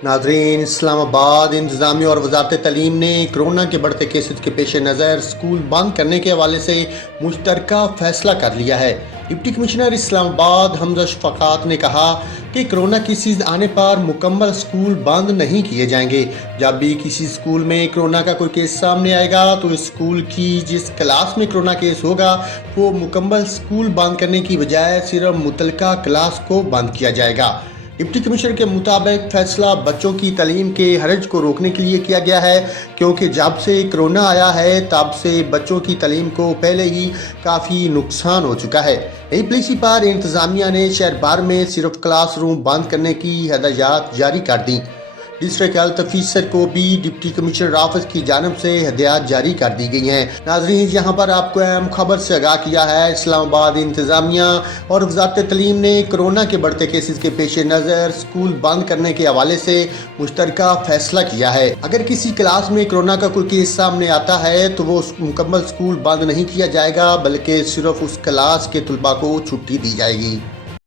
नाज़रीन, इस्लामाबाद इंतज़ामिया और वज़ारत तालीम ने कोरोना के बढ़ते केसेस के पेश नज़र स्कूल बंद करने के हवाले से मुश्तरका फैसला कर लिया है। डिप्टी कमिश्नर इस्लामाबाद हमजा शफ़क़ात ने कहा कि कोरोना केसेस आने पर मुकम्मल स्कूल बंद नहीं किए जाएंगे। जब भी किसी स्कूल में कोरोना का कोई केस सामने आएगा तो स्कूल की जिस क्लास में कोरोना केस होगा वो मुकम्मल स्कूल बंद करने की बजाय सिर्फ मुतलका क्लास को बंद किया जाएगा। डिप्टी कमिश्नर के मुताबिक फैसला बच्चों की तालीम के हरज को रोकने के लिए किया गया है, क्योंकि जब से कोरोना आया है तब से बच्चों की तालीम को पहले ही काफ़ी नुकसान हो चुका है। नई पॉलिसी पर इंतज़ामिया ने शहर भर में सिर्फ क्लास रूम बंद करने की हदायत जारी कर दी। डिस्ट्रिक्ट हेल्थ ऑफिसर को भी डिप्टी कमिश्नर राफत की जानब से हदायत जारी कर दी गई हैं। नाज़रीन, यहाँ पर आपको अहम खबर से आगाह किया है। इस्लामाबाद इंतज़ामिया और वज़ारत तालीम ने कोरोना के बढ़ते केसेस के पेश नज़र स्कूल बंद करने के हवाले से मुश्तरका फैसला किया है। अगर किसी क्लास में कोरोना का कोई केस सामने आता है तो वो मुकम्मल स्कूल बंद नहीं किया जाएगा, बल्कि सिर्फ उस क्लास के तलबा को छुट्टी दी जाएगी।